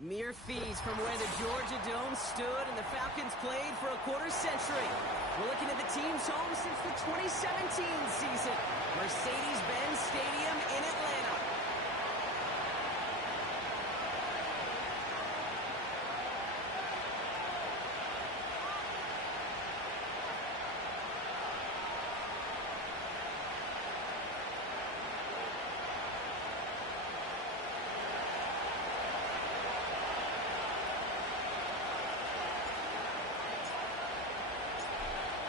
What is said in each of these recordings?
Mere fees from where the Georgia Dome stood and the Falcons played for a quarter century. We're looking at the team's home since the 2017 season. Mercedes-Benz Stadium in Atlanta.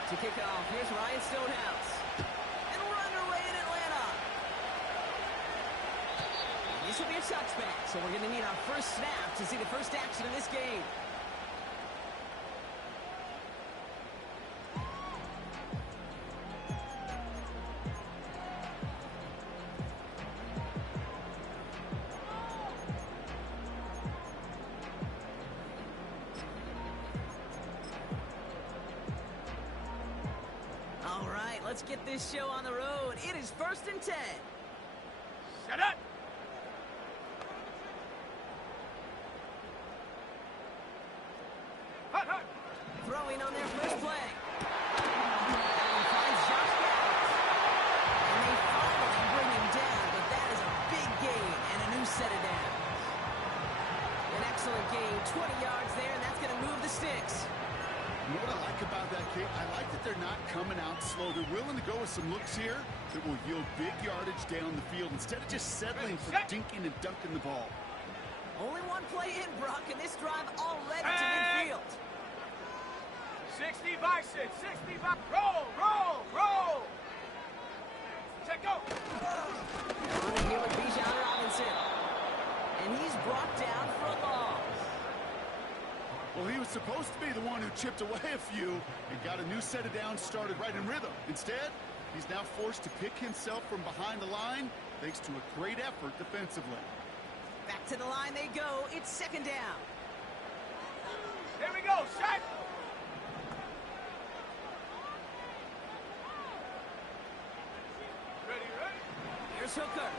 To kick off, here's Ryan Stonehouse. And we're underway in Atlanta. This will be a touchback, so we're going to need our first snap to see the first action of this game. Let's get this show on the road. It is 1st and 10. Set up. Hut, hut. Throwing on their first play. And finds Josh Downs. And they finally bring him down, but that is a big gain and a new set of downs. An excellent gain, 20 yards there, and that's going to move the sticks. You know what I like about that kick? I like that they're not coming out slow. They're willing to go with some looks here that will yield big yardage down the field instead of just settling for dinking and dunking the ball. Only one play in, Brock, and this drive already to midfield. 65, 65. Roll, roll, roll. Check go. On here with Bijan Robinson. And he's brought down for a loss. Well, he was supposed to be the one who chipped away a few and got a new set of downs started right in rhythm. Instead, he's now forced to pick himself from behind the line thanks to a great effort defensively. Back to the line they go. It's 2nd down. Here we go, shot. Ready, ready. Here's Hooker.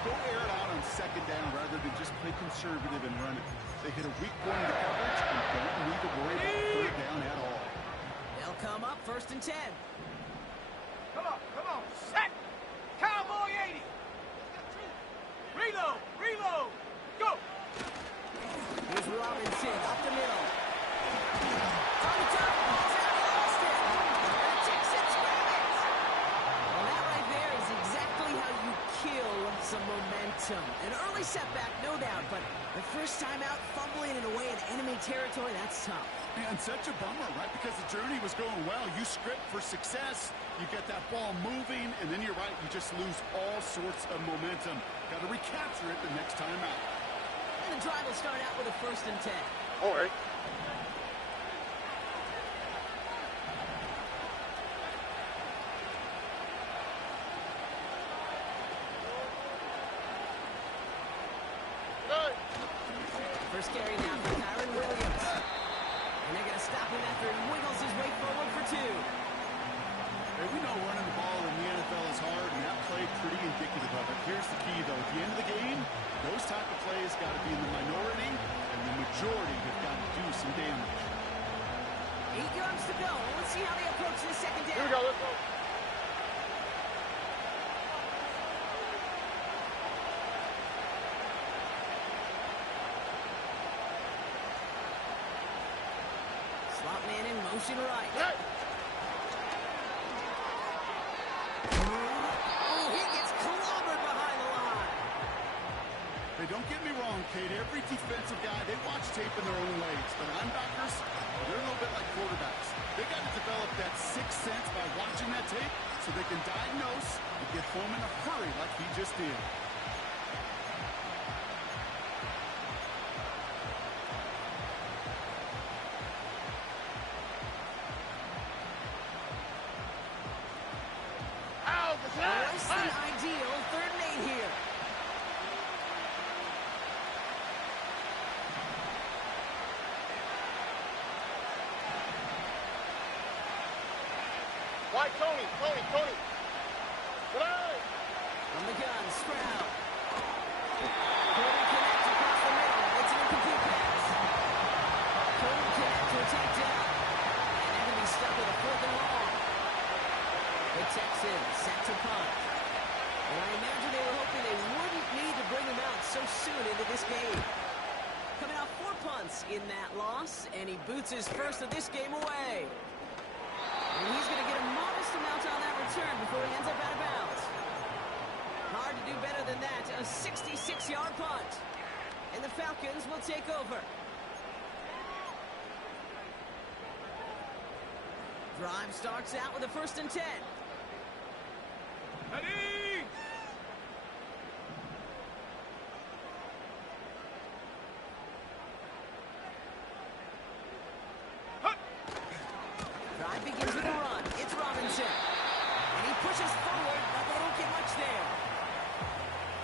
Go air it out on 2nd down rather than just play conservative and run it. They hit a weak point in the coverage and don't need to worry about 3rd down at all. They'll come up 1st and 10. Come on, set. Cowboy 80. Reload, reload, go. Here's Robinson up the middle. From the top, lost it. Texans grab it. Well, that right there is exactly how you kill some momentum. An early setback, no doubt, but the first time out, fumbling it away in enemy territory, that's tough. And such a bummer, right? Because the journey was going well. You script for success, you get that ball moving, and then you're right, you just lose all sorts of momentum. Got to recapture it the next time out. And the drive will start out with a 1st and 10. All right. First carry now for Kyron Williams. And they're going to stop him after he wiggles his way forward for 2. Hey, we know running the ball in the NFL is hard, and that play pretty indicative of it. Here's the key, though. At the end of the game, those type of plays got to be in the minority, and the majority have got to do some damage. 8 yards to go. Let's see how they approach this 2nd down. Here we go, let's go. Slot man in motion right. Hey. Oh, he gets clobbered behind the line. Hey, don't get me wrong, Kate. Every defensive guy, they watch tape in their own ways. The linebackers, they're a little bit like quarterbacks. They got to develop that sixth sense by watching that tape so they can diagnose and get home in a hurry like he just did. Less than ideal 3rd and 8 here. Why, Tony? Tony. Good eye. From the gun, Stroud. Couldn't connect across the middle. It's an incomplete pass. Couldn't connect to a takedown. And they're going to be stuck with a 4th and long. The Texans set to punt. And I imagine they were hoping they wouldn't need to bring him out so soon into this game. Coming off 4 punts in that loss, and he boots his first of this game away. And he's going to get a modest amount on that return before he ends up out of bounds. Hard to do better than that. A 66-yard punt. And the Falcons will take over. Drive starts out with a 1st and 10. Ready. Drive begins with a run. It's Robinson. And he pushes forward, but they don't get much there.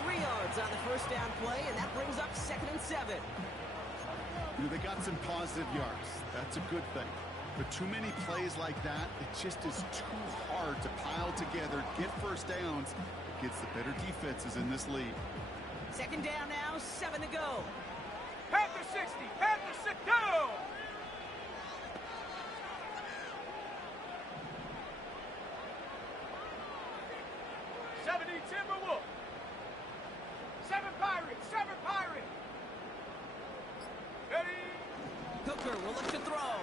3 yards on the 1st down play, and that brings up 2nd and 7. You know, they got some positive yards. That's a good thing. But too many plays like that, it just is too hard to pile together, get 1st downs against the better defenses in this league. 2nd down now, 7 to go. Panther 60. Panther 6. Go. Timberwolf. 7 Pirates. 7 Pirates. Ready. Hooker will look to throw.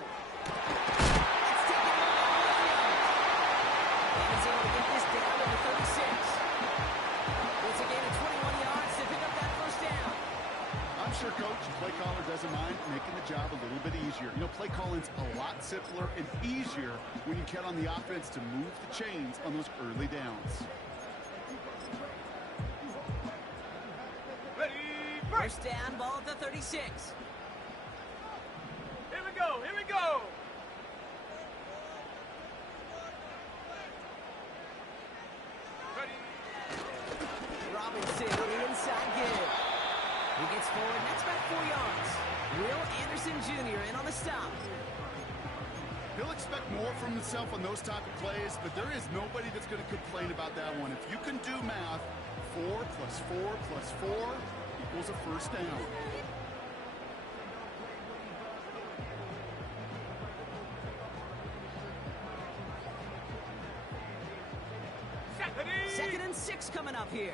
It's taken in by Williams. And he's able to get this down to the 36. It's a gain of 21 yards to pick up that 1st down. I'm sure Coach, play caller doesn't mind making the job a little bit easier. You know, play calling's a lot simpler and easier when you count on the offense to move the chains on those early downs. 1st down, ball at the 36. Here we go. Ready. Robinson on the inside give. He gets forward, and that's about 4 yards. Will Anderson Jr. in on the stop. He'll expect more from himself on those type of plays, but there is nobody that's going to complain about that one. If you can do math, 4 plus 4 plus 4 equals a 1st down. Second and 6 coming up here.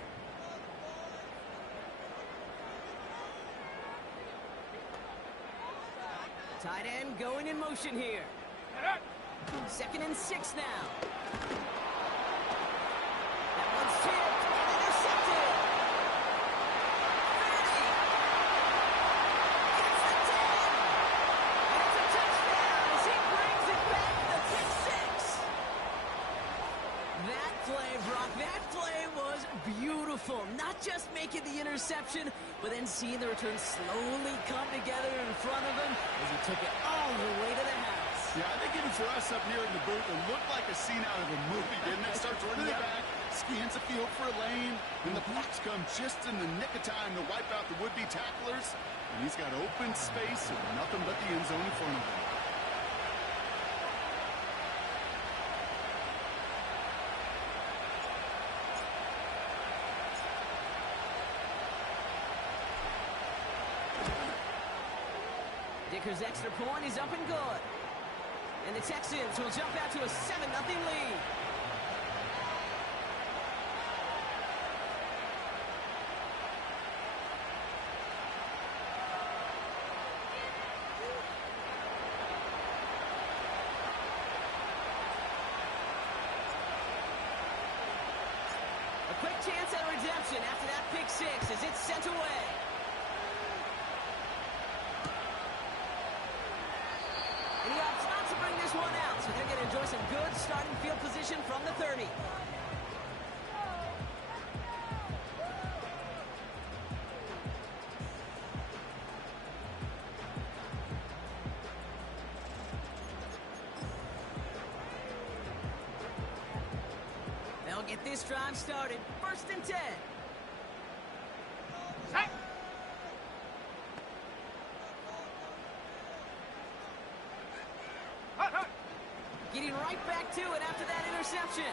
Tight end going in motion here. 2nd and 6 now. That one's tipped and intercepted. 30. It's the 10. And it's a touchdown as he brings it back to the pick 6. That play, Brock, that play was beautiful. Not just making the interception, but then seeing the return slowly come together in front of him as he took it all the way to the house. Yeah, I think even for us up here in the booth, it looked like a scene out of a movie, didn't it? Starts running it back, scans the field for a lane, and the blocks come just in the nick of time to wipe out the would-be tacklers. And he's got open space and nothing but the end zone in front of him. Dicker's extra point is up and good. And the Texans will jump out to a 7-0 lead. A quick chance at a redemption after that pick 6 as it's sent away. And he opts not to bring this one out, so they're going to enjoy some good starting field position from the 30. They'll get this drive started. 1st and 10. Set. Getting right back to it after that interception.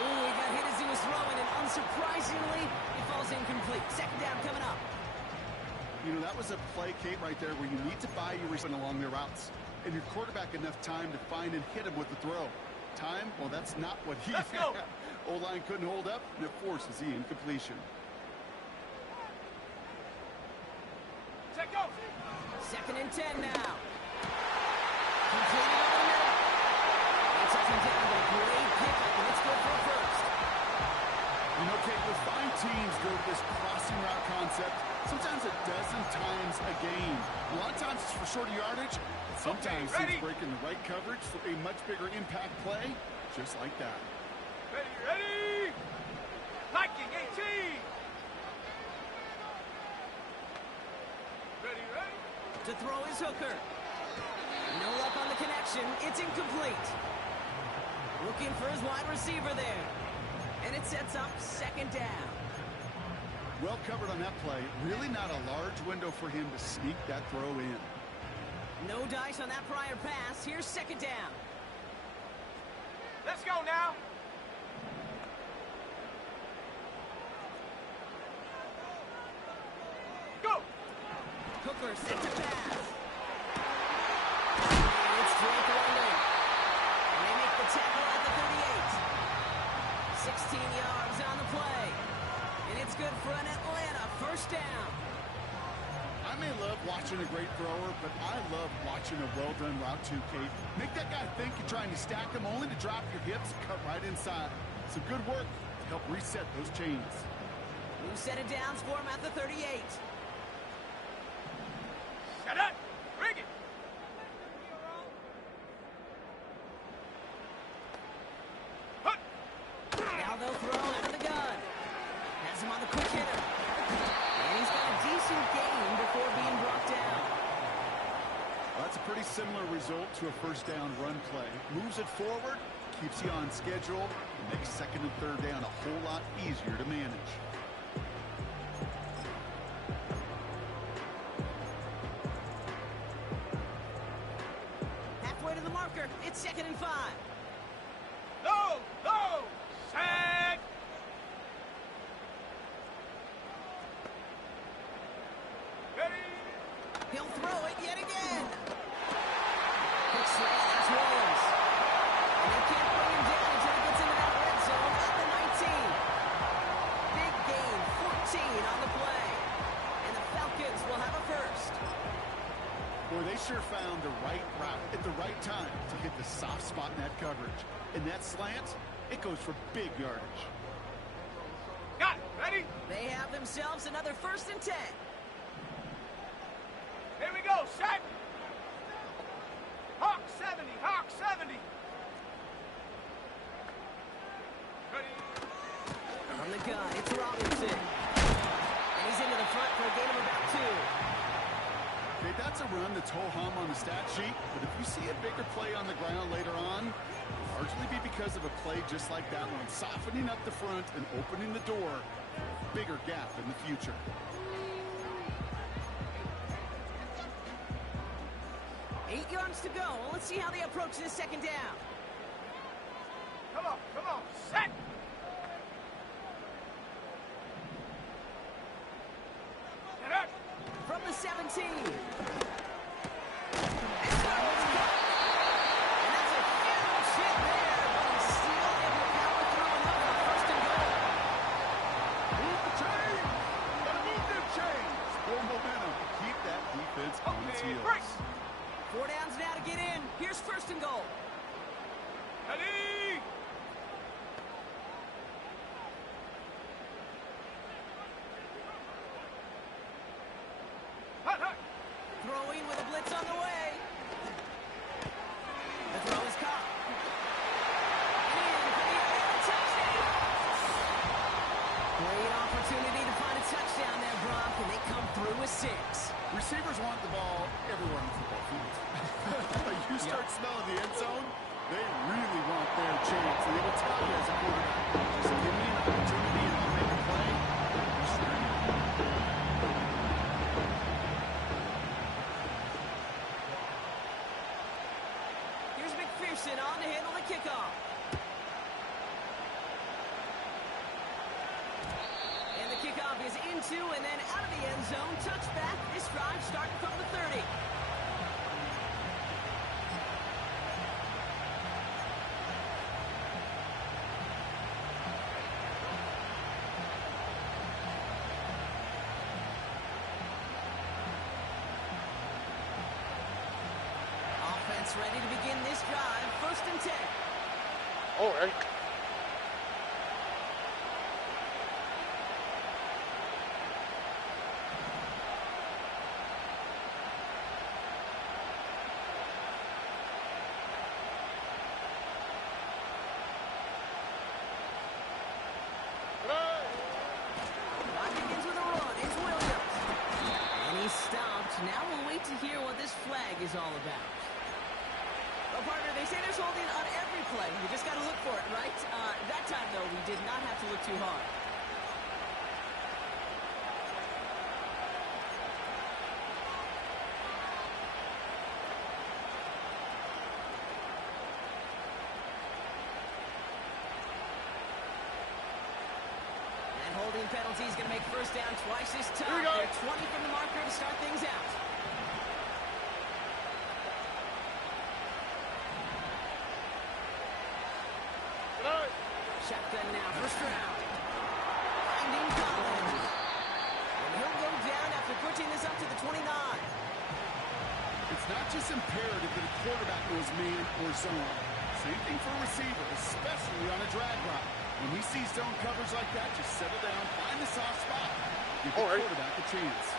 Ooh, he got hit as he was throwing, and unsurprisingly, it falls incomplete. Second down coming up. You know, that was a play, Kate, right there, where you need to buy your receiver along their routes. And your quarterback enough time to find and hit him with the throw. Time? Well, that's not what he Let's go. O-line couldn't hold up, and it forces the incompletion. Set go. Second and 10 now. Completed over the middle. It's up and down, but a great pickup, and it's good for a first. You know, Kate, with fine teams go to this crossing route concept, sometimes a dozen times a game. A lot of times it's for shorter yardage. Sometimes Okay, it's breaking the right coverage for a much bigger impact play, just like that. Ready, ready. Liking 18. Ready, ready. To throw his hooker. No luck on the connection. It's incomplete. Looking for his wide receiver there. And it sets up second down. Well covered on that play. Really not a large window for him to sneak that throw in. No dice on that prior pass. Here's second down. Let's go now. Go. Hooker set to pass. It's Drake London. And they make the tackle at the 38. 16 yards on the play. And it's good for an Atlanta first down. I may love watching a great thrower, but I love watching a well-done route too, Kate. Make that guy think you're trying to stack him, only to drop your hips and cut right inside. Some good work to help reset those chains. New set of downs for him at the 38. Set up. Bring it. Hut. Now they'll throw out of the gun. Has him on the quick hitter. And he's got a decent gain before being brought down. Well, that's a pretty similar result to a first down run play. Moves it forward, keeps you on schedule, and makes second and third down a whole lot easier to manage. Halfway to the marker. It's second and 5. No. No. Set. Ready. He'll throw it yet again. Quick slant. That's Williams. And they can't bring him down until he gets into that red zone at the 19. Big gain. 14 on the play. And the Falcons will have a first. Boy, they sure found the right route at the right time to hit the soft spot in that coverage. And that slant, it goes for big yardage. Got it. Ready. They have themselves another first and 10. Here we go. Set. Hawk 70. Hawk 70. Ready. On the gun, it's Robinson. And he's into the front for a gain of about 2. Okay, that's a run that's ho-hum on the stat sheet, but if you see a bigger play on the ground later on, it'll largely be because of a play just like that one, softening up the front and opening the door, bigger gap in the future. Eight yards to go. Let's see how they approach this second down. Come on. Come on. Set. Set up. From the 17. And that's a huge hit there, but he's still able to power through enough for first and goal. Move the chain! Gotta move them chains! More momentum. Keep that defense on its Okay. heels. Brace. 4 downs now to get in. Here's first and goal. Ready. Hut, hut. Throwing with a blitz on the way. The throw is caught. In for the Atlanta touchdown. Great opportunity to find a touchdown there, Brock, and they come through with 6. Receivers want the ball everywhere on the football field. You start smelling the end zone, they really want their chance. And they will tell you as a quarterback, just give me an opportunity and I'll make a play. You're screaming. Here's a big Pearson on to handle the kickoff. And the kickoff is into and then out of the end zone. Touchback. This drive starting from the 30. Offense ready to begin this drive. 1st and 10. Oh, right. Begins with a run. It's Williams. And he's stopped. Now we'll wait to hear what this flag is all about. Well, partner, they say there's holding on every play. You just got to look for it, right? That time, though, we did not have to look too hard. And holding penalty is going to make 1st down twice as tough. They're 20 from the marker to start things out. Shotgun now, 1st round. Finding Collins. And he'll go down after pushing this up to the 29. It's not just imperative that a quarterback knows man or zone. Same thing for a receiver, especially on a drag route. When he sees zone coverage like that, just settle down, find the soft spot. Give the quarterback a chance.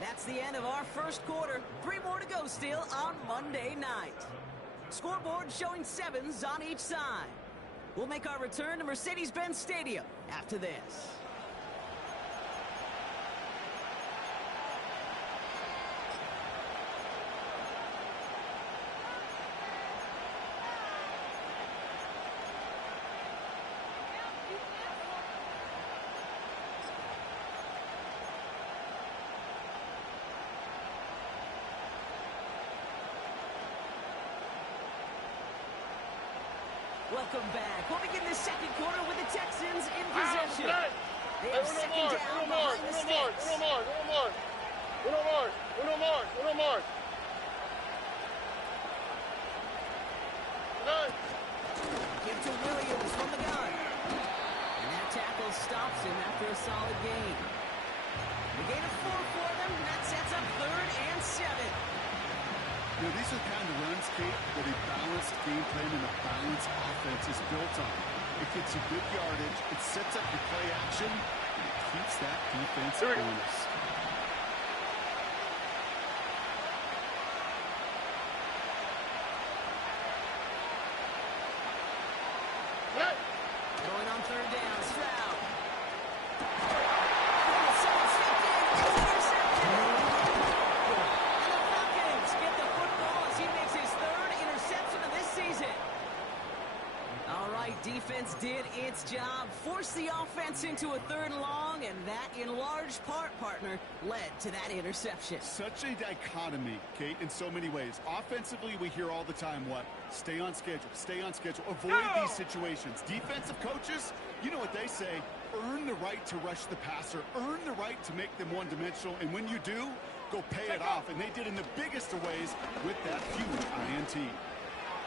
That's the end of our 1st quarter. 3 more to go still on Monday night. Scoreboard showing 7s on each side. We'll make our return to Mercedes-Benz Stadium after this. Welcome back. We'll begin the 2nd quarter with the Texans in possession. They have 2nd down behind the sticks. Give to Williams from the gun. And that tackle stops him after a solid gain. The gain of 4 for them. That sets up 3rd and 7. You know, these are the kind of runs, Kate, that a balanced game plan and a balanced offense is built on. It gets you good yardage, it sets up your play action, and it keeps that defense honest. Going on 3rd down, Stroud. Defense did its job, forced the offense into a 3rd and long, and that, in large part, partner, led to that interception. Such a dichotomy, Kate, in so many ways. Offensively, we hear all the time what? Stay on schedule, avoid these situations. Defensive coaches, you know what they say, earn the right to rush the passer, earn the right to make them one-dimensional, and when you do, go pay it off, and they did in the biggest of ways with that huge INT.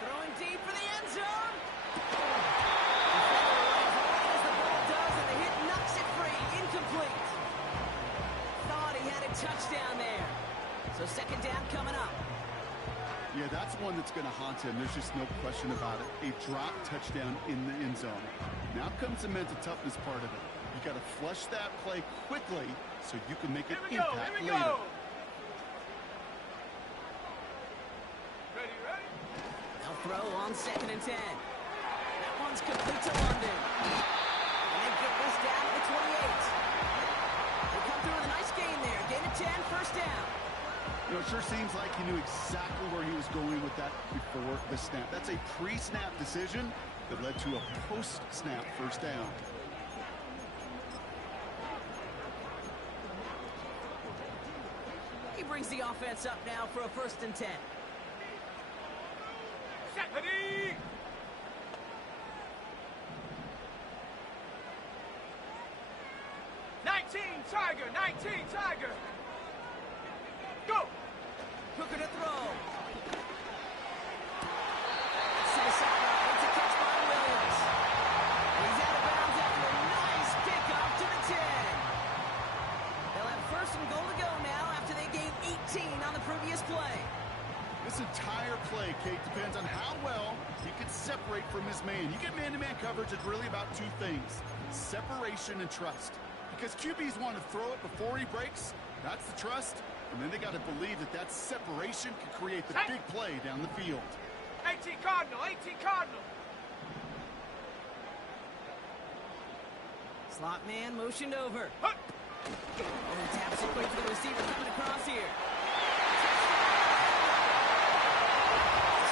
Throwing deep for the end zone. Touchdown there. So 2nd down coming up. Yeah, that's one that's going to haunt him. There's just no question about it. A drop touchdown in the end zone. Now comes the mental toughness part of it. You got to flush that play quickly so you can make it impact later. Ready? They'll throw on 2nd and 10. That one's complete to London. And they get this down to the 28. They come through with a nice gain there. Gain of 10, 1st down. You know, it sure seems like he knew exactly where he was going with that before the snap. That's a pre-snap decision that led to a post-snap first down. He brings the offense up now for a 1st and 10. Set, ready! Tiger, 19 Tiger. Go! Hooker to throw. It's to the sideline. It's a catch by Williams. He's out of bounds after a nice kickoff to the 10. They'll have 1st and goal to go now after they gained 18 on the previous play. This entire play, Kate, depends on how well he can separate from his man. You get man-to-man coverage, it's really about 2 things: separation and trust. Because QBs want to throw it before he breaks. That's the trust. And then they got to believe that that separation can create the big play down the field. 18 Cardinal, 18 Cardinal. Slot man motioned over. Huh. Oh, he taps it quick for the receiver coming across here.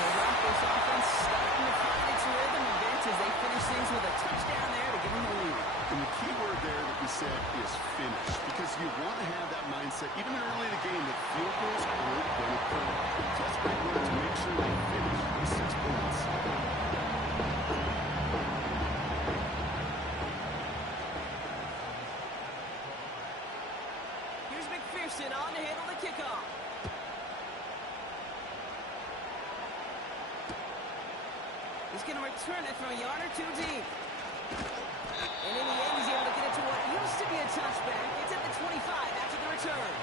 So Broncos offense starting to find its rhythm a bit as they finish things with a touchdown there to give them the lead. And the key word there that we said is finish, because you want to have that mindset, even early in the game, that field goals are going to occur. Desperate work to make sure they finish with 6 points. Here's McPherson on to handle the kickoff. He's going to return it from a yard or 2 deep. And in the end, he's able to get it to what used to be a touchback. It's at the 25 after the return.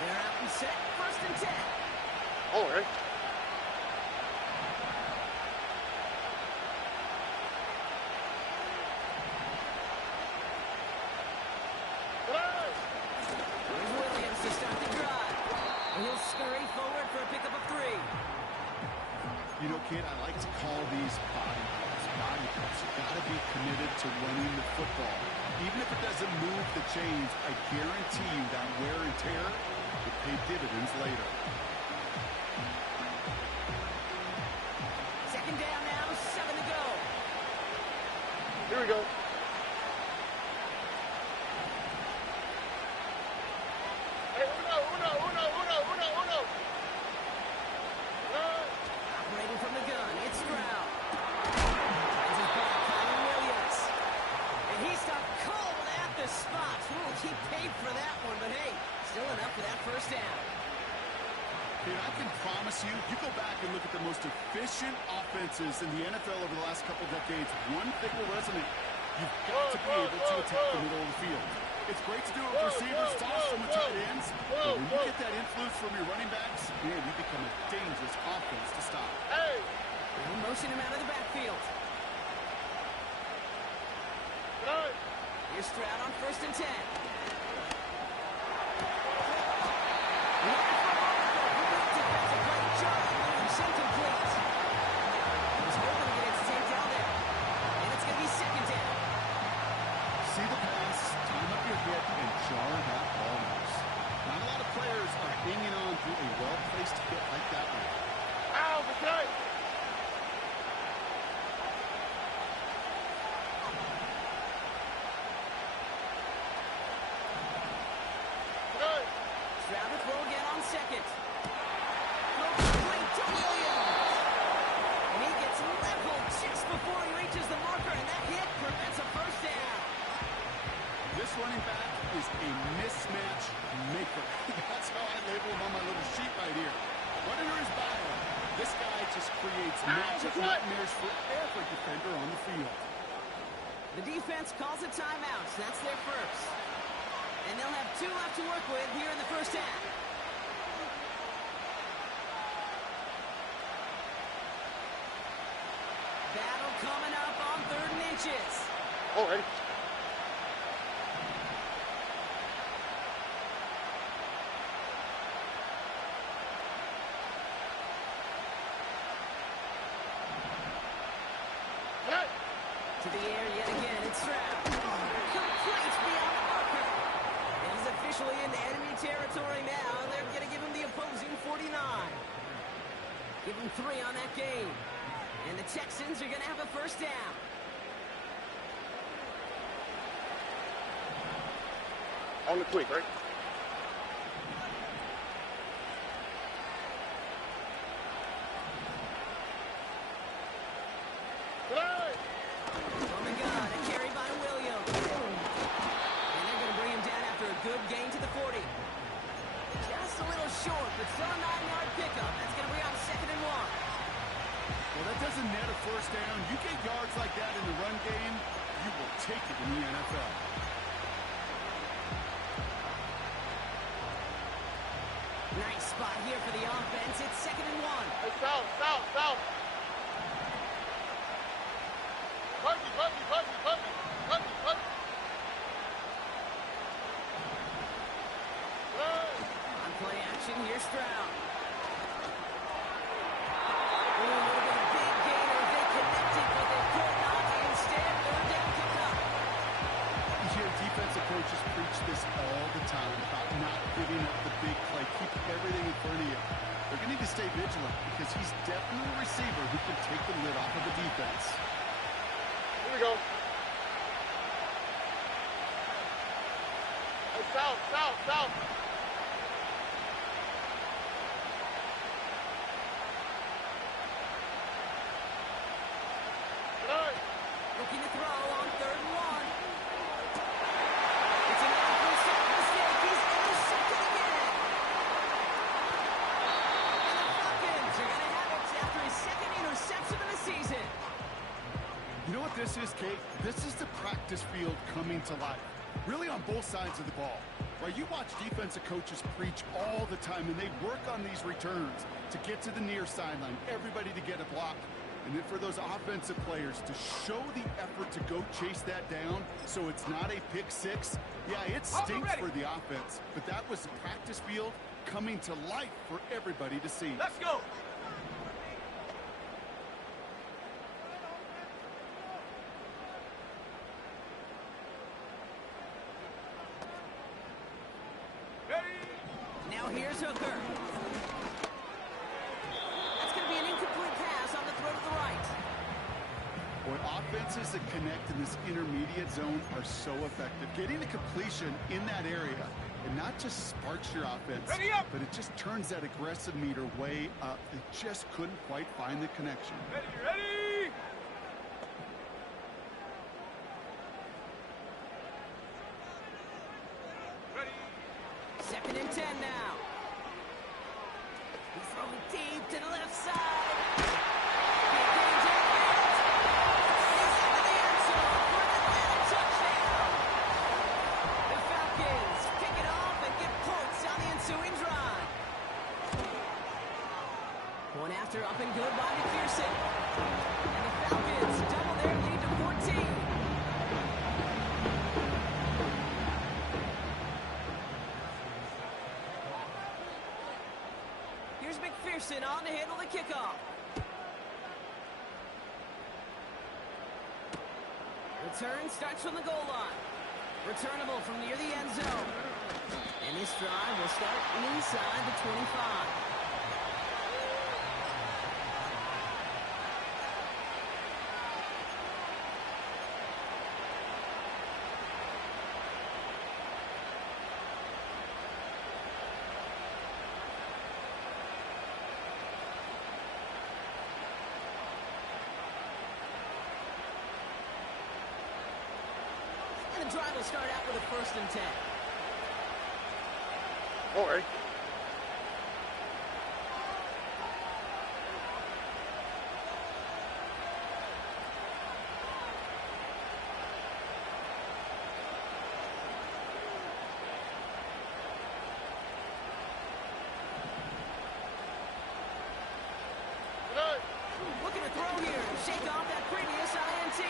They're out and set. 1st and 10. All right. Here's Williams to start the drive. And he'll scurry forward for a pickup of 3. You know, kid, I like to call these body parts. Body parts. You've got to be committed to running the football. Even if it doesn't move the chains, I guarantee you that wear and tear will pay dividends later. 2nd down now, 7 to go. Here we go. Hey, uno. Operating from the gun, it's Stroud. Finds his back, Kyron Williams. And he stopped cold at the spot. Ooh, he paid for that one, but hey, still enough for that 1st down. Dude, I can promise you, you go back and look at the most efficient offenses in the NFL over the last couple decades, one thing will resonate. You've got to be able to attack the middle of the field. It's great to do it with receivers, toss from the tight ends, but when you get that influence from your running backs, man, you become a dangerous offense to stop. Hey! They'll motion him out of the backfield. Good. Here's Stroud on 1st and 10. Defensive play, Charlie Williams, incomplete. He was hoping to get it taken down there. And it's going to be 2nd down. See the pass, time up your hip, and jar that ball loose. Not a lot of players are hanging on to a well-placed hit like that one. Ow, okay. Good. Stroud to throw again on 2nd. Throw complete to Williams. And he gets leveled just before he reaches the marker, and that hit prevents a 1st down. This running back is a mismatch maker. That's how I label him on my little sheet right here. Right under his bio, this guy just creates matchup nightmares for every defender on the field. The defense calls a timeout, so that's their 1st. And they'll have 2 left to work with here in the 1st half. Battle coming up on 3rd and inches. All right. To the air yet again, it's territory now. They're going to give him the opposing 49. Give him 3 on that game. And the Texans are going to have a first down. On the quick, right? From the gun, a carry by Williams. And they're going to bring him down after a good gain to the 40. Just a little short, but still a 9-yard pickup. That's going to bring on 2nd and 1. Well, that doesn't net a first down. You get yards like that in the run game, you will take it in the NFL. Nice spot here for the offense. It's 2nd and 1. Hey, south. Puppy. On play action, here's Stroud. Ooh, a little bit of big gainer. They connected, but they could not. Instead, 3rd down pickup. You hear defensive coaches preach this all the time about not giving up the big play. Keep everything in front of you. They're going to need to stay vigilant because he's definitely a receiver who can take the lid off of the defense. Here we go. Hey, south. Looking to throw on 3rd and 1. It's an unconscious mistake. He's intercepted again. And the Falcons are going to have it after his 2nd interception of the season. You know what this is, Kate? This is the practice field coming to life. Really on both sides of the ball. Right? You watch defensive coaches preach all the time, and they work on these returns to get to the near sideline, everybody to get a block. And then for those offensive players to show the effort to go chase that down so it's not a pick six. Yeah, it stinks for the offense, but that was the practice field coming to life for everybody to see. Let's go. Now here's Hooker. That's going to be an incomplete pass on the throw to the right. Boy, offenses that connect in this intermediate zone are so effective. Getting the completion in that area, it not just sparks your offense, but it just turns that aggressive meter way up. They just couldn't quite find the connection. Ready. 2nd and 10 now. He's throwing deep to the left side. Big gains in field. He's into the end zone for an Atlanta touchdown. The Falcons pick it off and get points on the ensuing drive. One after up and good by McPherson. And the Falcons double their lead to 14. Here's McPherson on to handle the kickoff. Return starts from the goal line. Returnable from near the end zone. And this drive will start inside the 25. And the drive will start out with a 1st and 10. All right. Looking to throw here. Shake off that previous INT.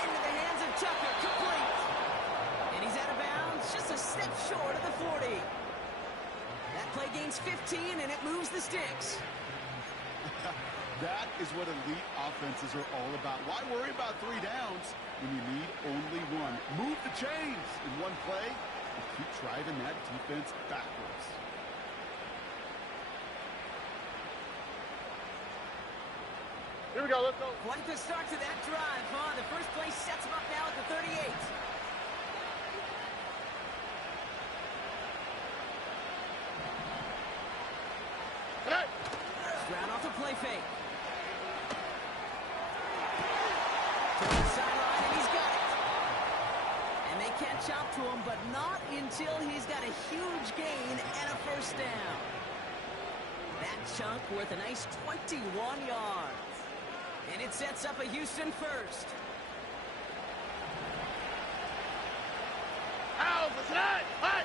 Into the hands of Tucker. Complete. And he's out of bounds. Just a step short of the 40. That play gains 15, and it moves the sticks. That is what elite offenses are all about. Why worry about 3 downs when you need only 1? Move the chains in one play, and keep driving that defense backwards. Here we go, let's go. Quite the start to that drive, huh? The first play sets him up now at the 38. Hey! Stroud off the play fake. To the sideline, and he's got it. And they can't chop to him, but not until he's got a huge gain and a first down. That chunk worth a nice 21 yards. And it sets up a Houston first. How's the tonight? Hey!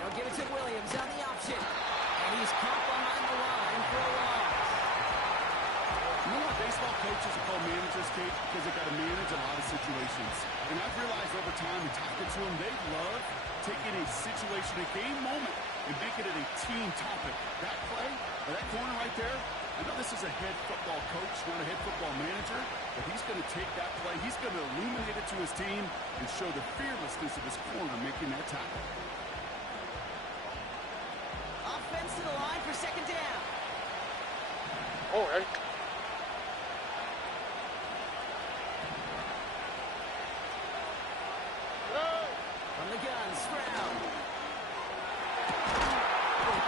They'll give it to Williams on the option. And he's caught behind the line for a loss. You know why baseball coaches are called managers, Kate? Because they got to manage a lot of situations. And I've realized over time and talking to them, they love taking a situation, a game moment, and making it a team topic. That play, or that corner right there, I know this is a head football coach, not a head football manager, but he's going to take that play, he's going to illuminate it to his team and show the fearlessness of his corner making that tackle. Offense to the line for second down. All right. From the gun, Stroud.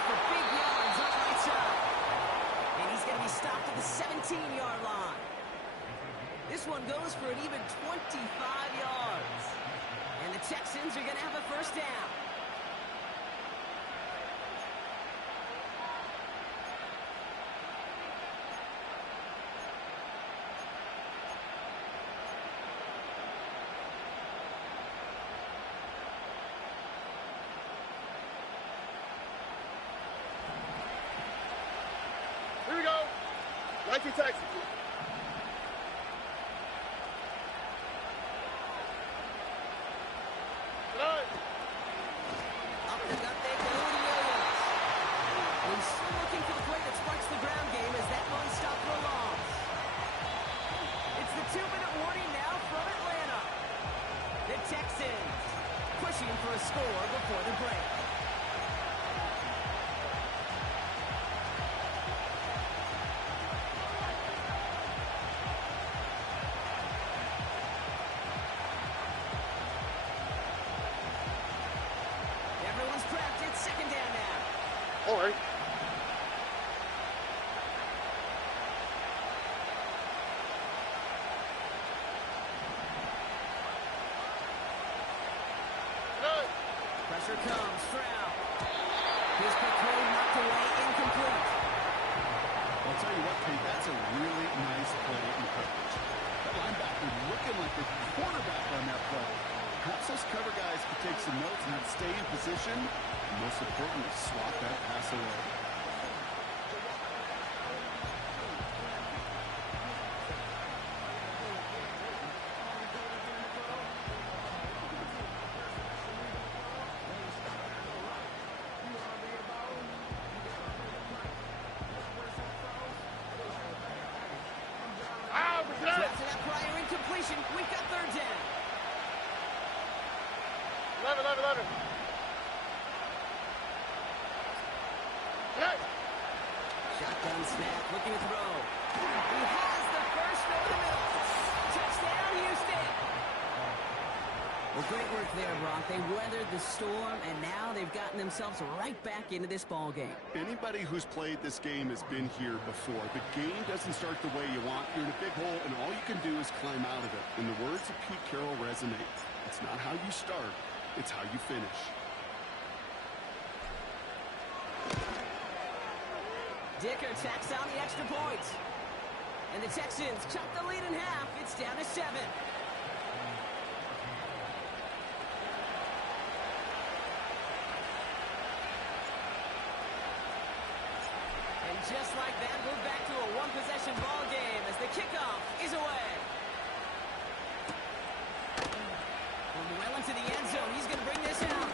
For big yards on the right side. And he's going to be stopped at the 17-yard line. This one goes for an even 25 yards. And the Texans are going to have a first down. Here we go. 19 Texans. Tonight. Up the gut they go to Williams. He's still looking for the play that sparks the ground game as that one stopped for a loss. It's the 2-minute warning now from Atlanta. The Texans pushing for a score before the break. Everyone's prepped. It's second down now. All right. Tonight. Pressure comes. Stroud. His quick throw knocked away, incomplete. I'll tell you what, Kate, that's a really nice play in coverage. That linebacker looking like the quarterback on that play. Perhaps those cover guys could take some notes and stay in position, and most importantly, swat that pass away. So after that prior incompletion, we've got third down. 11. Hey! Shotgun snap, looking to throw. He has the first over the middle. Touchdown, Houston. Well, great work there, Brock. They weathered the storm, and now they've gotten themselves right back into this ball game. Anybody who's played this game has been here before. The game doesn't start the way you want. You're in a big hole, and all you can do is climb out of it. And the words of Pete Carroll resonate. It's not how you start, it's how you finish. Dicker tacks on the extra point. And the Texans cut the lead in half. It's down to 7. And just like that, we're back to a one-possession ball game as the kickoff is away. Well into the end zone. He's going to bring this out.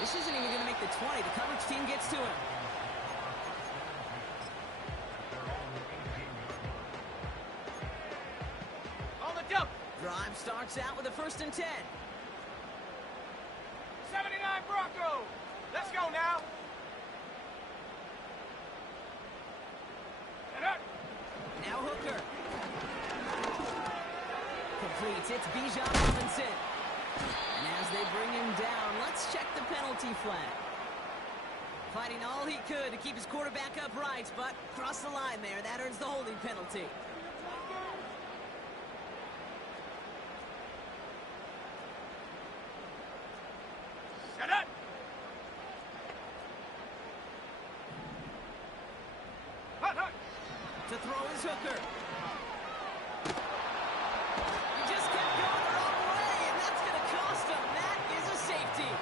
This isn't even going to make make the 20. The coverage team gets to him. On the jump. Drive starts out with a 1st and 10. 79 Bronco. Let's go now. Get up. Now Hooker. Completes. It's Bijan Robinson. And as they bring him down, let's check the penalty flag. Fighting all he could to keep his quarterback upright, but crossed the line there. That earns the holding penalty. Set up. Hut, hut. To throw is Hooker. He just kept going the wrong way, and that's going to cost him. That is a safety.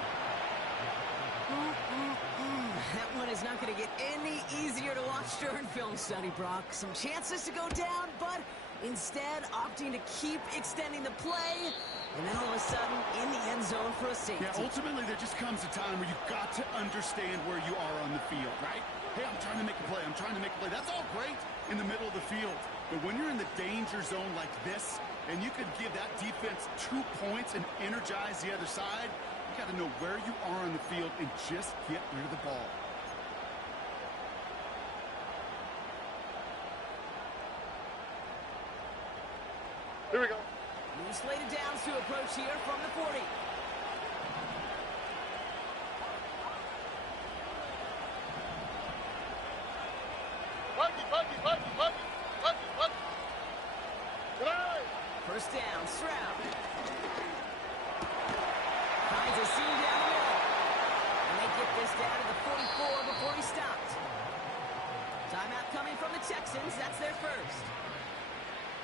That one is not going to get any easier to watch during film study, Brock. Some chances to go down, but instead opting to keep extending the play, and then all of a sudden in the end zone for a safety. Yeah, ultimately there just comes a time where you've got to understand where you are on the field, right? Hey, I'm trying to make a play. I'm trying to make a play. That's all great in the middle of the field. But when you're in the danger zone like this, and you can give that defense 2 points and energize the other side, you got to know where you are on the field and just get rid of the ball. Here we go. New slated downs to approach here from the 40. Buggy. Tonight. 1st down, Stroud. Finds a seam down the middle. And they get this down to the 44 before he stopped. Timeout coming from the Texans. That's their 1st.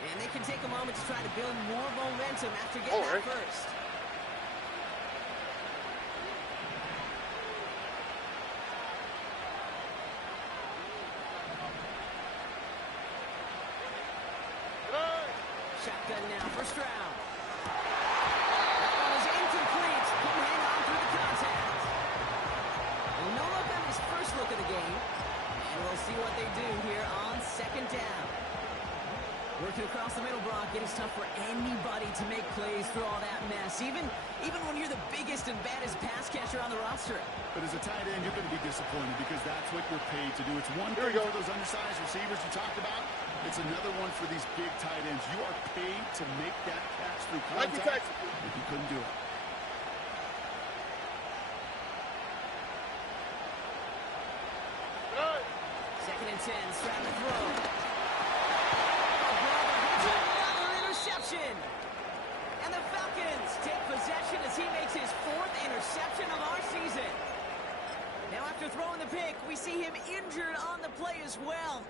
And they can take a moment to try to build more momentum after getting that 1st. Shotgun now for Stroud. That one is incomplete. Couldn't hang on through the contact. And no look on his first look of the game. And we'll see what they do here on 2nd down. Working across the middle, Brock. It is tough for anybody to make plays through all that mess, even when you're the biggest and baddest pass catcher on the roster. But as a tight end, you're going to be disappointed because that's what you're paid to do. It's one thing for those undersized receivers you talked about. It's another one for these big tight ends. You are paid to make that catch through contact, if you couldn't do it. Tonight. 2nd and 10, Stroud to throw. Another interception. And the Falcons take possession as he makes his 4th interception of our season. Now after throwing the pick, we see him injured on the play as well.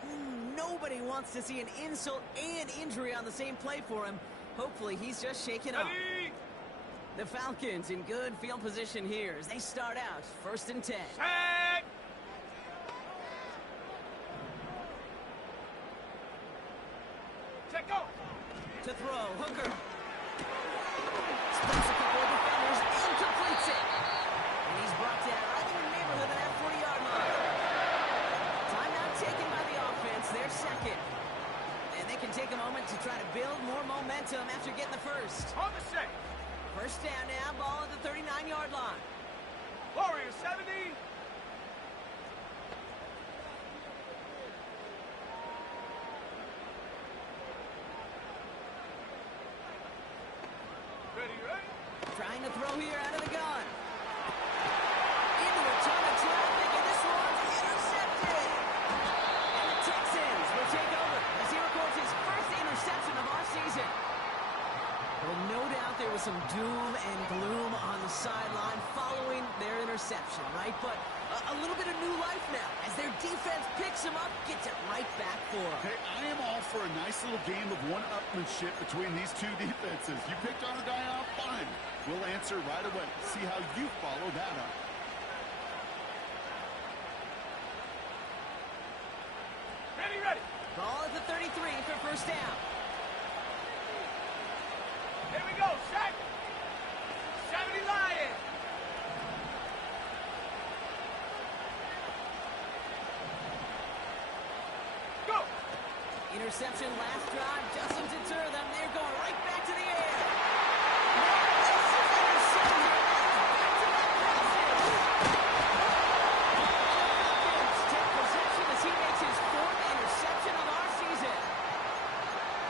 Nobody wants to see an insult and injury on the same play for him. Hopefully he's just shaken up. The Falcons in good field position here as they start out 1st and 10. Set. Check go. To throw, Hooker. Splits a couple of defenders and completes it. And he's brought down right in the neighborhood of that 40-yard line. Timeout taken by the offense, their 2nd. And they can take a moment to try to build more momentum after getting the 1st. On the 2nd. 1st down now, ball at the 39-yard line. Warriors 70. Ready. Trying to throw here out of the gun. Into a ton of traffic, and this one's intercepted. And the Texans will take over as he records his 1st interception of our season. Well, no doubt there was some doom and gloom on the sideline following their interception, right? But a little bit of new life now as their defense picks him up, gets it right back for him. Hey, I am all for a nice little game of one-upmanship between these two defenses. You picked on a guy off, fine. We'll answer right away. See how you follow that up. Ready. Ball at the 33 for 1st down. Here we go. Set. 70 Lions. Interception last drive doesn't deter them. They're going right back to the air. This is interception. Back-to-back passes. Falcons take possession as he makes his 4th interception of our season.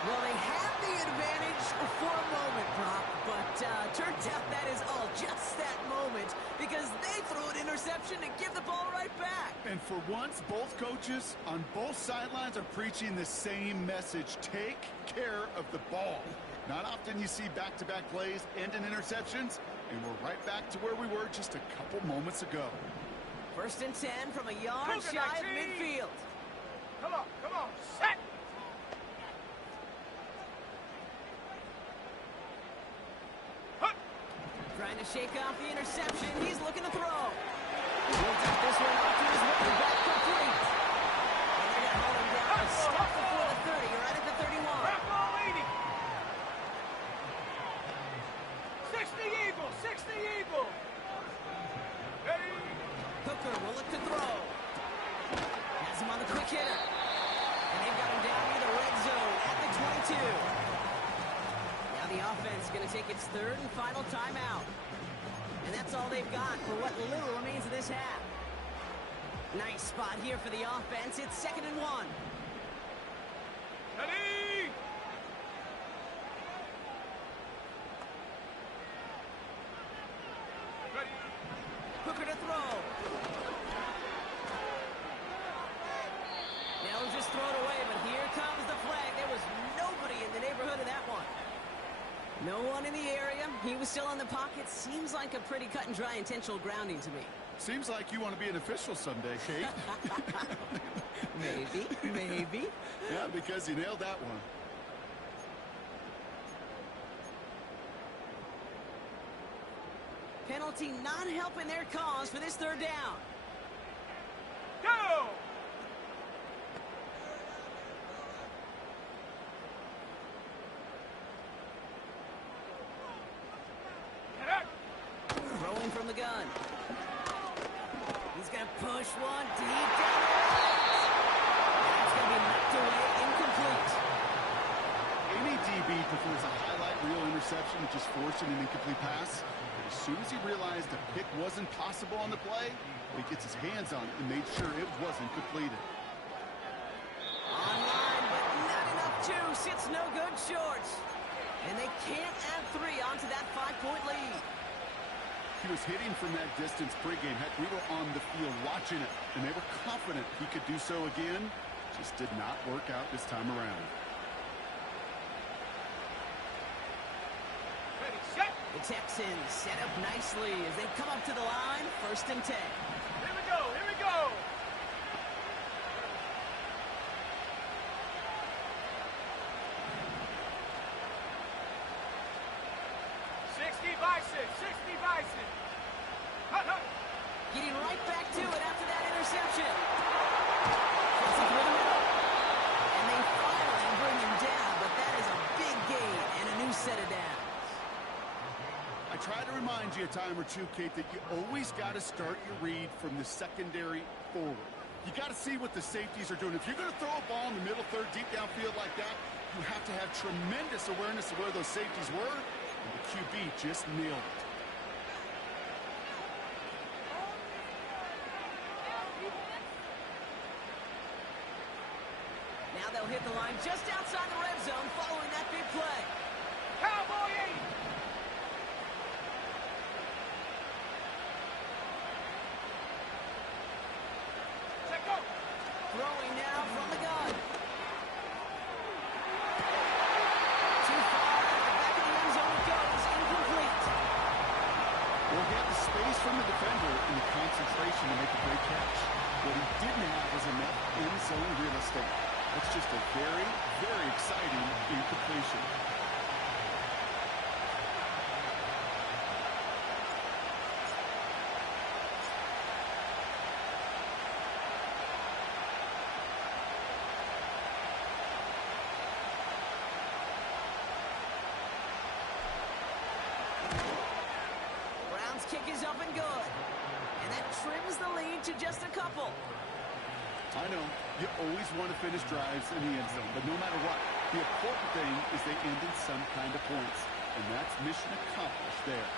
Well, they had the advantage for a moment, Brock, but turns out that is all just that moment because they threw an interception to give the ball right back. And for once, both coaches on both sidelines are preaching the same message. Take care of the ball. Not often you see back-to-back plays end in interceptions, and we're right back to where we were just a couple moments ago. 1st and 10 from a yard shy of midfield. Come on, set! Trying to shake off the interception. He's looking to throw. He'll take this one off to his running back complete. And they're going to hold him down a step before the 30. Right at the 31. Wrap ball 80. 60 Eagle, 60 Eagle. Ready? Hooker will look to throw. Has him on the quick hitter. And they've got him down near the red zone at the 22. Now the offense is going to take its 3rd and final timeout. And that's all they've got for what little remains of this half. Nice spot here for the offense. It's 2nd and 1. Ready? Ready? Hooker to throw. Now he'll just throw it away, but here comes the flag. There was nobody in the neighborhood of that one. No one in the area. He was still in the pocket. Seems like a pretty cut and dry intentional grounding to me. Seems like you want to be an official someday, Kate. Maybe. Yeah, because you nailed that one. Penalty not helping their cause for this 3rd down. Go! Throwing from the gun. He's going to push one deep down the legs. It's going to be knocked away, incomplete. Any DB prefers a highlight reel interception to just forcing an incomplete pass. But as soon as he realized a pick wasn't possible on the play, he gets his hands on it and made sure it wasn't completed. Online, but not enough juice. It's no good short. And they can't add 3 onto that 5-point lead. He was hitting from that distance pregame. Heck, we were on the field watching it, and they were confident he could do so again. Just did not work out this time around. Ready, set! The Texans set up nicely as they come up to the line. 1st and 10. Here we go, here we go! Getting right back to it after that interception. Gets it through the middle. And they finally bring him down, but that is a big gain and a new set of downs. I try to remind you a time or two, Kate, that you always got to start your read from the secondary forward. You got to see what the safeties are doing. If you're going to throw a ball in the middle third, deep downfield like that, you have to have tremendous awareness of where those safeties were, and the QB just nailed it. Now they'll hit the line just outside the red zone following that big play. Cowboy 8! Check go! Throwing now from the gun. Too far at the back of the end zone it goes. Incomplete. Well, he had the space from the defender and the concentration to make a great catch. What he didn't have was enough end zone real estate. That's just a very, very exciting incompletion. Brown's kick is up and good. And that trims the lead to just a couple. I know, you always want to finish drives in the end zone, but no matter what, the important thing is they end in some kind of points, and that's mission accomplished there.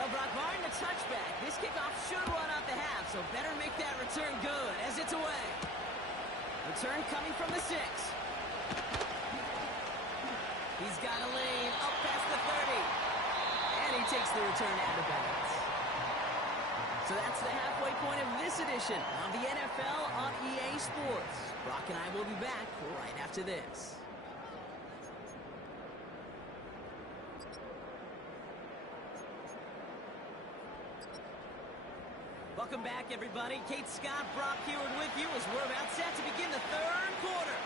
Well, Brock Martin, a touchback. This kickoff should run out the half, so better make that return good as it's away. Return coming from the 6. He's got a lane up past the 30. And he takes the return out of bounds. So that's the halfway point of this edition of the NFL on EA Sports. Brock and I will be back right after this. Welcome back, everybody. Kate Scott, Brock Heward with you as we're about set to begin the third quarter.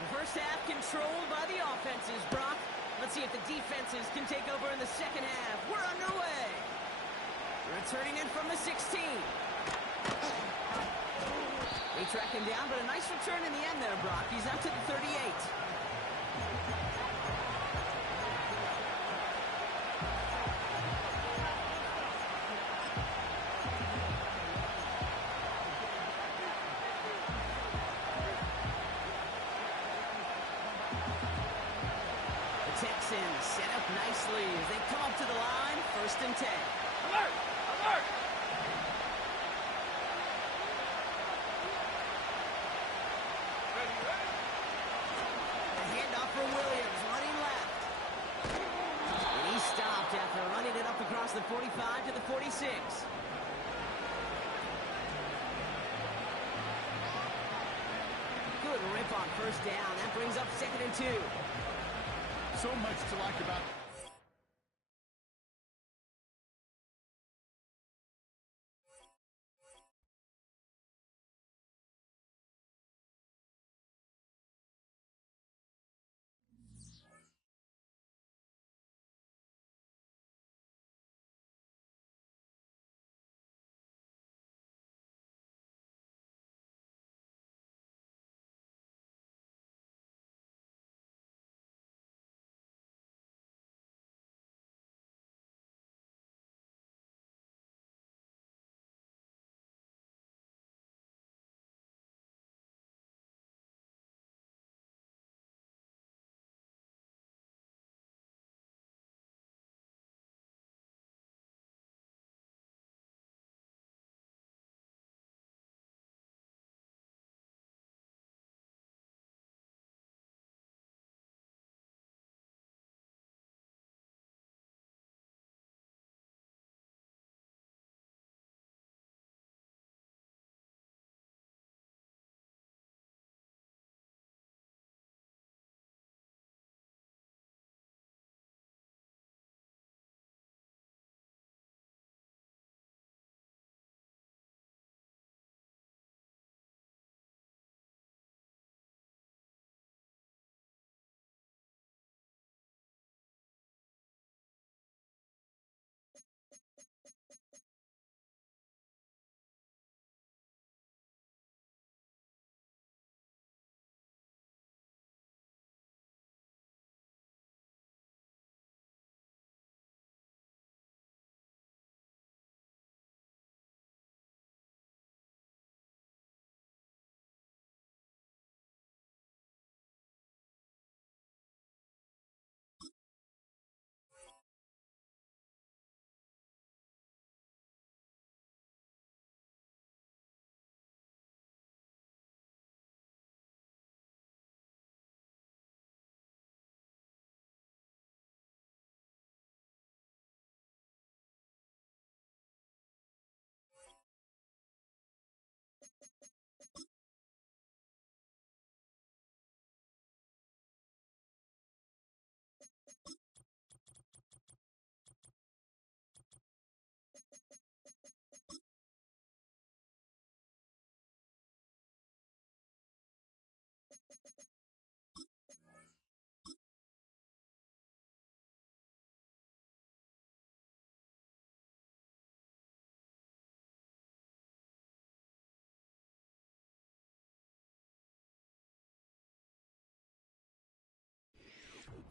The first half controlled by the offenses, Brock. Let's see if the defenses can take over in the second half. We're underway. Returning in from the 16. They track him down, but a nice return in the end there, Brock. He's up to the 38. The Texans set up nicely as they come up to the line, 1st and 10. Alert! Alert! Williams running left. And he stopped after running it up across the 45 to the 46. Good rip on 1st down. That brings up 2nd and 2. So much to like about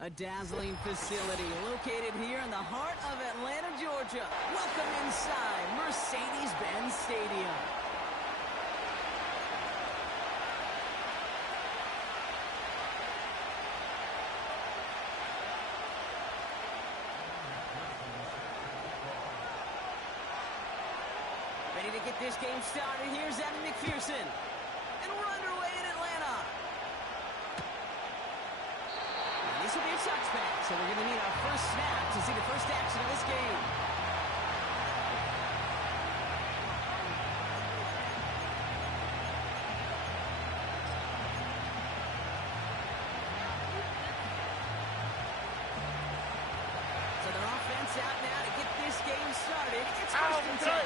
A dazzling facility located here in the heart of Atlanta, Georgia. Welcome inside Mercedes-Benz Stadium. Ready to get this game started. Here's Evan McPherson. And we're underway in Atlanta. This will be a touchback, so we're going to need our first snap to see the first action of this game. So their offense out now to get this game started. It's first and 10.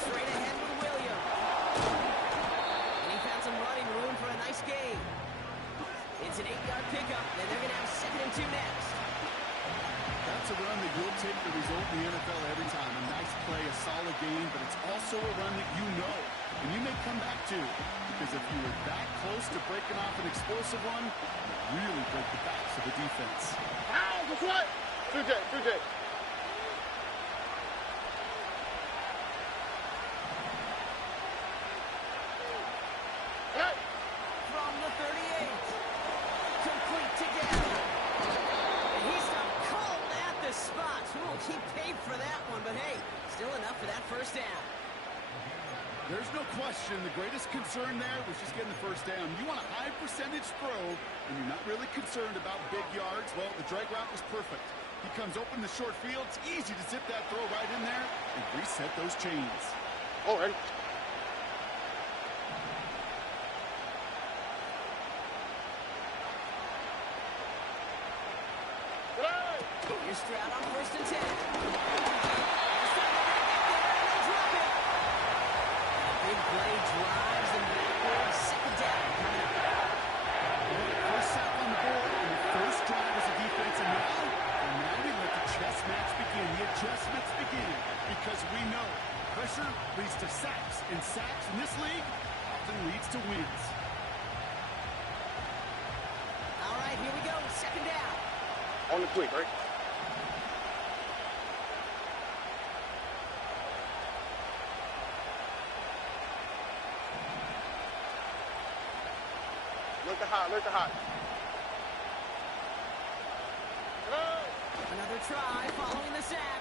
Straight ahead with William. And he found some running room for a nice gain. It's an 8-yard pickup, and they're going to have 2nd and 2 next. That's a run that you'll take the result in the NFL every time. A nice play, a solid game, but it's also a run that you know. And you may come back to, because if you were that close to breaking off an explosive one, you really break the backs of the defense. Ow, what's what? 2J. From the 38. Complete to Gavin. And he's done cold at the spot. He paid for that one, but hey, still enough for that first down. There's no question the greatest concern there was just getting the first down. You want a high percentage throw, and you're not really concerned about big yards. Well, the drag route was perfect. He comes open the short field. It's easy to zip that throw right in there and reset those chains. Already. Here's Stroud on 1st and 10. Drop it. Big play drives and backwards. 2nd down. First sack on the board, and the first drive as a defense, and now we let the chess match begin. The adjustments begin, because we know pressure leads to sacks, and sacks in this league often leads to wins. All right, here we go. 2nd down. On the quick, right? Look at hot. Another try following the sack.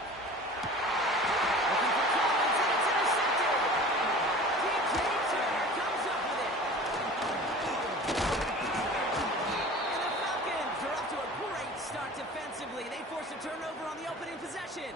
Looking for Collins, and it's intercepted. DJ Turner comes up with it. And the Falcons are off to a great start defensively. They force a turnover on the opening possession.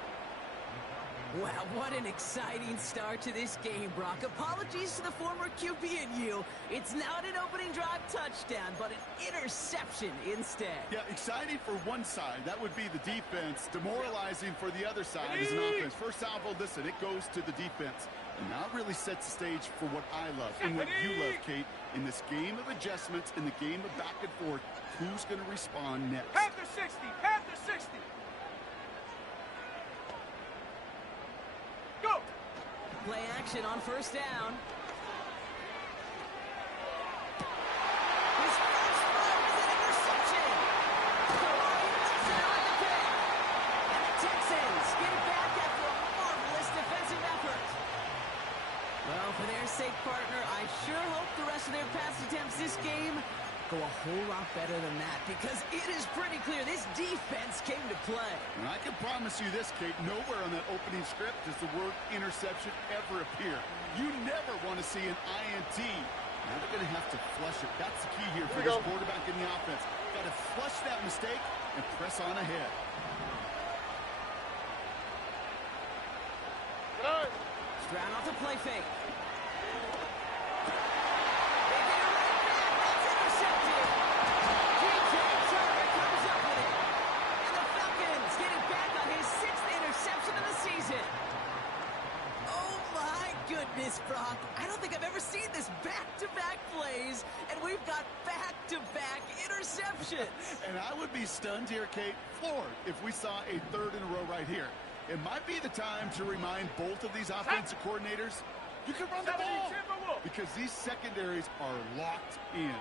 Wow, what an exciting start to this game, Brock. Apologies to the former QB and you. It's not an opening drive touchdown, but an interception instead. Yeah, exciting for one side. That would be the defense. Demoralizing for the other side is an offense. First salvo, listen, it goes to the defense. And now it really sets the stage for what I love and what you love, Kate. In this game of adjustments, in the game of back and forth, who's going to respond next? Panther 60. Panther 60. Go. Play action on 1st down. His first throw is an interception. And the Texans get it back after a marvelous defensive effort. Well, for their sake, partner, I sure hope the rest of their pass attempts this game go a whole lot better than that, because it is pretty clear this defense came to play. And I can promise you this, Kate, nowhere on that opening script does the word interception ever appear. You never want to see an INT. Now they're going to have to flush it. That's the key here for this quarterback in the offense. Got to flush that mistake and press on ahead. Stroud off the play fake. Brock, I don't think I've ever seen this back-to-back play plays, and we've got back-to-back interceptions. And I would be stunned here, Kate, floored, if we saw a third in a row right here. It might be the time to remind both of these offensive coordinators, you can run the ball, because these secondaries are locked in.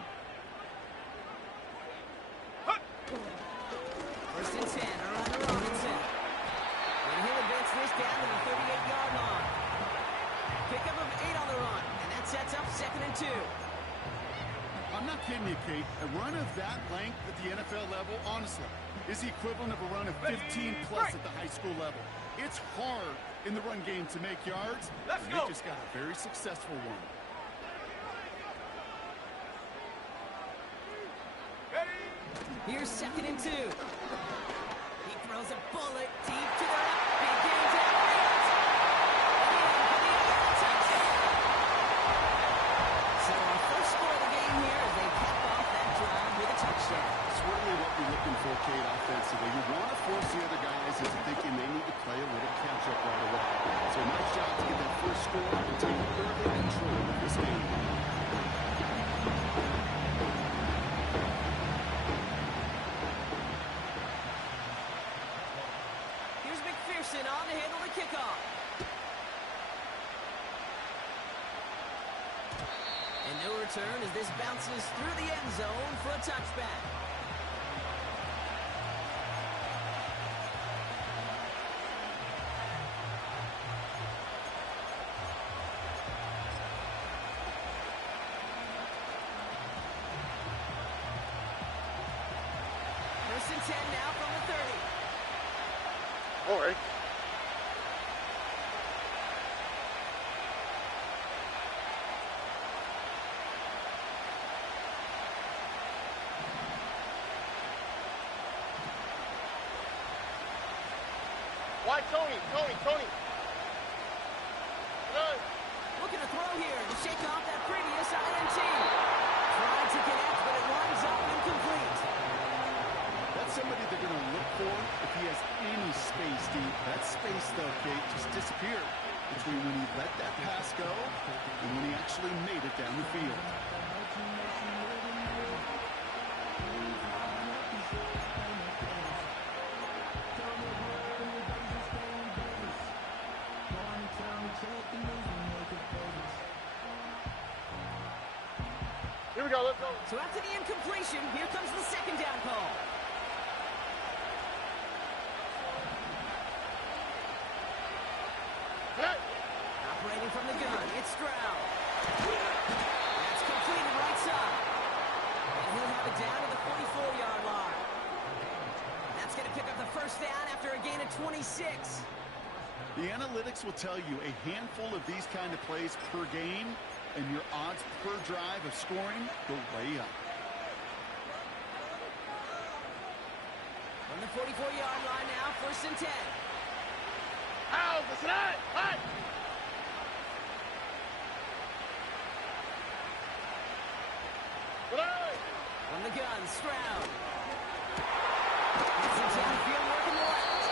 First and 10, around the Robinson. And he'll advance this down to the 38-yard line. Pickup of 8 on the run, and that sets up 2nd and 2. I'm not kidding you, Kate. A run of that length at the NFL level, honestly, is the equivalent of a run of 15-plus at the high school level. It's hard in the run game to make yards. Let's and go. They just got a very successful one. Here's 2nd and 2. He throws a bullet deep to the left. Big game downfield. And touchdown. So our first score of the game here as they cap off that drive with a touchdown. It's really what you're looking for, Kate, offensively. You want to force the other guys into thinking they need to play a little catch-up right away. So nice job to get that first score and take early control of this game. On to handle the kickoff. And no return as this bounces through the end zone for a touchback. First and 10 now from the 30. All right. Why Tony? Tony. Run. Looking to throw here to shake off that previous INT. Trying to connect, but it winds up incomplete. That's somebody they're going to look for if he has any space deep. That space, though, Kate, just disappeared between when he let that pass go and when he actually made it down the field. Here we go, let's go. So after the incompletion, here comes the 2nd down call. Hey. Operating from the gun, it's Stroud. That's completed right side. And he'll have it down to the 44-yard line. That's going to pick up the first down after a gain of 26. The analytics will tell you a handful of these kind of plays per game, and your odds per drive of scoring go way up. From the 44-yard line now, 1st and 10. How's the snap? Hey. From the gun, Stroud. Gets it downfield, working the left.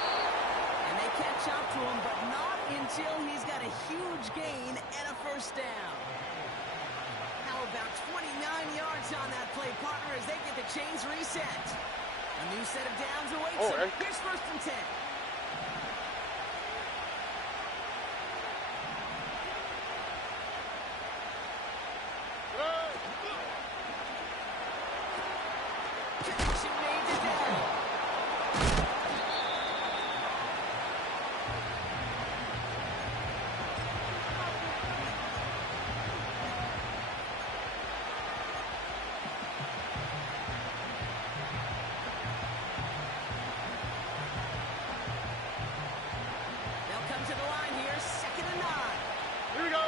And they catch up to him, but not until he's got a huge gain and a first down. How about 29 yards on that play, partner, as they get the chains reset. A new set of downs awaits him. Right. Here's 1st and 10. Connection made today. They'll come to the line here, 2nd and 9. Here we go.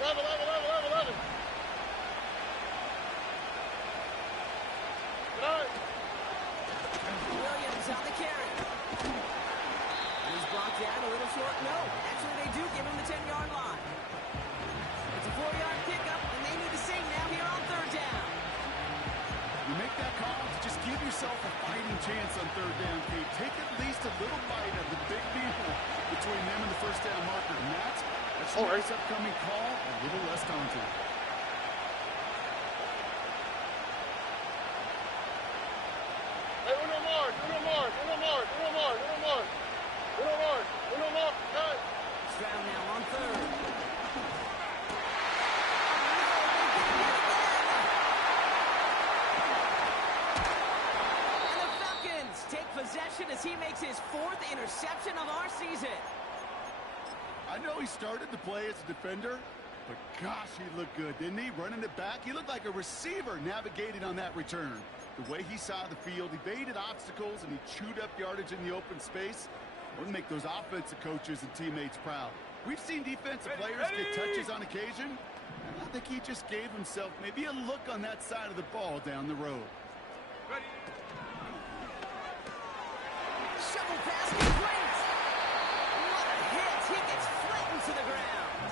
11. Williams on the carry. He's blocked down a little short. No, actually they do give him the 10-yard line. It's a 4-yard pickup, and they need the same now here on 3rd down. You make that call to just give yourself a fighting chance on 3rd down, Kate. Take at least a little bite of the big deal between them and the first down marker. And that's your next upcoming call. little less daunting. Hey, uno more. Cut. Stroud now on third. And the Falcons take possession as he makes his 4th interception of our season. I know he started to play as a defender, but gosh, he looked good, didn't he? Running it back, he looked like a receiver navigating on that return. The way he saw the field, he baited obstacles, and he chewed up yardage in the open space. Wouldn't make those offensive coaches and teammates proud. We've seen defensive players get touches on occasion, and I think he just gave himself maybe a look on that side of the ball down the road. Ready. Shovel pass complete. What a hit. He gets flattened to the ground.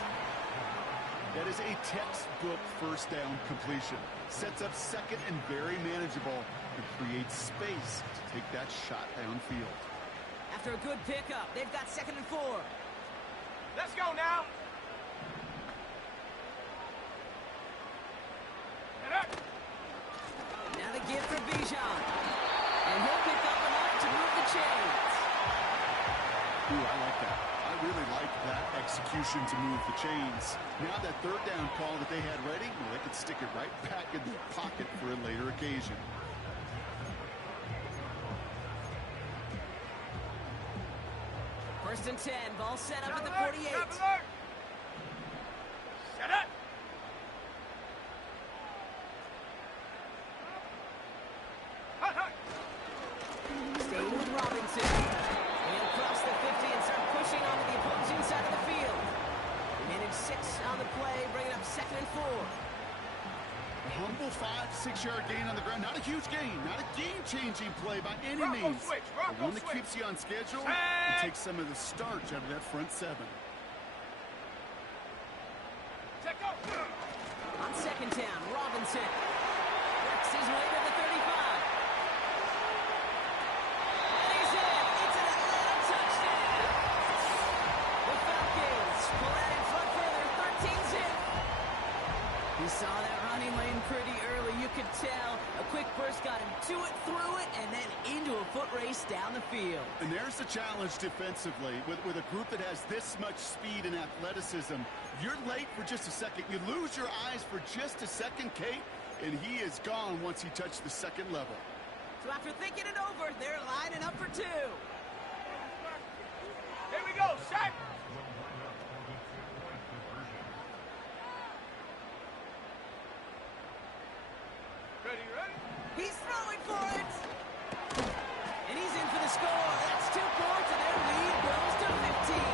That is a textbook first down completion. Sets up second and very manageable and creates space to take that shot downfield. After a good pickup, they've got 2nd and 4. Let's go now. And up. Now the give for Bijan. And he'll pick up enough to move the chains. Ooh, I like that. I really like that execution to move the chains. Now that 3rd down call that they had ready, well, they could stick it right back in the pocket for a later occasion. First and 10, ball set up at the 48. Set up. Hut, hut. Staying with Robinson. He'll cross the 50 and start pushing onto the opposing side of the field. Minute 6 on the play, bringing up 2nd and 4. A humble 5-6-yard gain on the ground. Not a huge gain. Not a game-changing play by any Rocco means. switch, But Rocco one that switch. keeps you on schedule Set. and takes some of the starch out of that front 7. Check out. On 2nd down, Robinson works his way to the 35. And he's in. It's an Atlanta touchdown. The Falcons pull out in front for their 13-zip. You saw that running lane pretty early. You could tell a quick burst got him to it, through it, and then into a foot race down the field. And there's the challenge defensively. With a group that has this much speed and athleticism, you're late for just a second. You lose your eyes for just a second, Kate, and he is gone once he touched the 2nd level. So after thinking it over, they're lining up for 2. Here we go. Set. Ready. He's throwing for it. And he's in for the score. That's 2 points, and their lead grows to 15.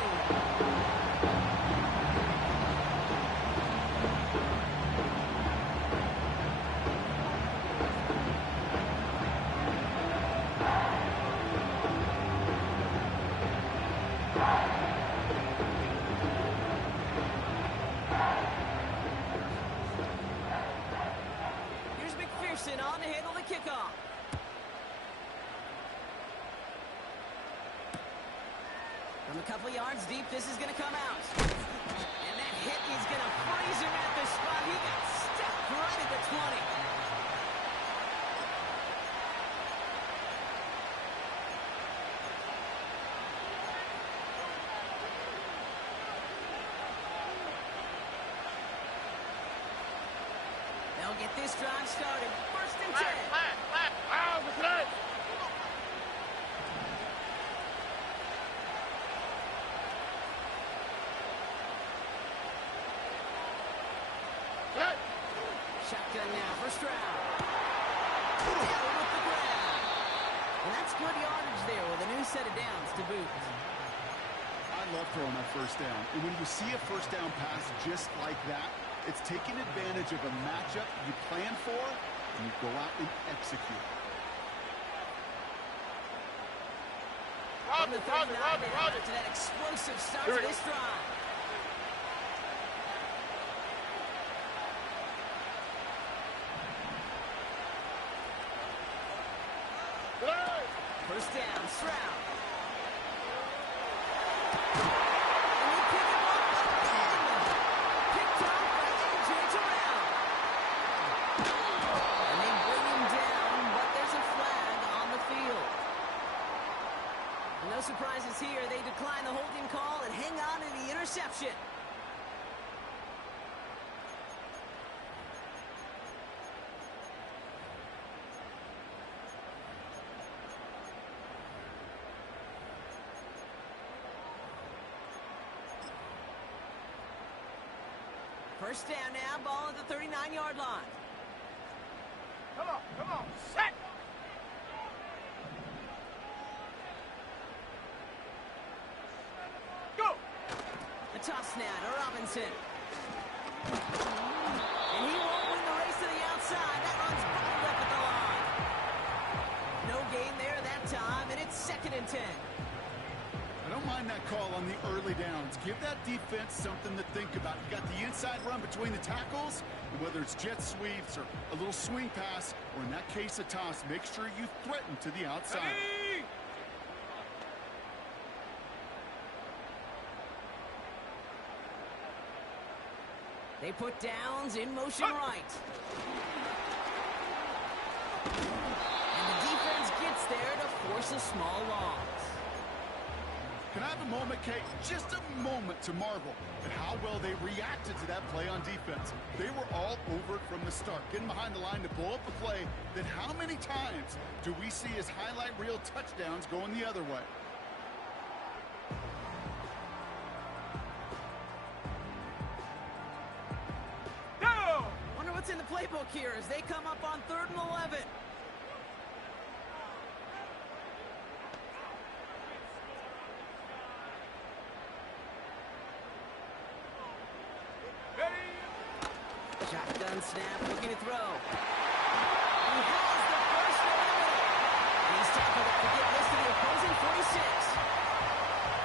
On to handle the kickoff. From a couple yards deep, this is going to come out. And that hit is going to freeze him at the spot. He got stepped right at the 20. They'll get this drive started. First and 10. Wow, that's right. Set. Shotgun now for Stroud. Down with the ground. And that's good yardage there with a new set of downs to boot. I love throwing that 1st down. And when you see a 1st down pass just like that, it's taking advantage of a matchup you plan for, and you go out and execute. From the 39 down to that explosive start to this drive. First down, Stroud. And they pick him up again. Picked off interception. First down now, ball at the 39-yard line. Come on, set! Go! The toss now to Robinson. And he won't win the race to the outside. That runs bottled up at the line. No gain there that time, and it's 2nd and 10. I don't mind that call on the early downs. Give that defense something to think about. You got the inside run between the tackles, and whether it's jet sweeps or a little swing pass, or in that case a toss, make sure you threaten to the outside. Ready? They put downs in motion right. And the defense gets there to force a small loss. Can I have a moment, Kate? Just a moment to marvel at how well they reacted to that play on defense. They were all over it from the start, getting behind the line to blow up a play that how many times do we see as highlight reel touchdowns going the other way? Go! Wonder what's in the playbook here as they come up on 3rd and 11. Shotgun snap, looking to throw. He has the first down. He's tackled up to get this to the opposing 46.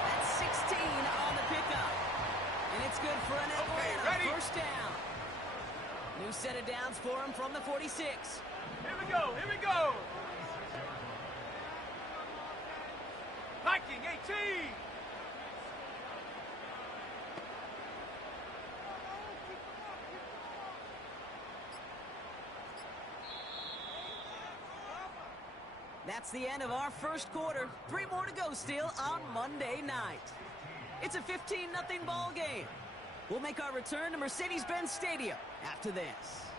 That's 16 on the pickup. And it's good for an Atlanta ready. first down. New set of downs for him from the 46. Here we go! Viking 18! That's the end of our first quarter. 3 more to go still on Monday night. It's a 15-0 ball game. We'll make our return to Mercedes-Benz Stadium after this.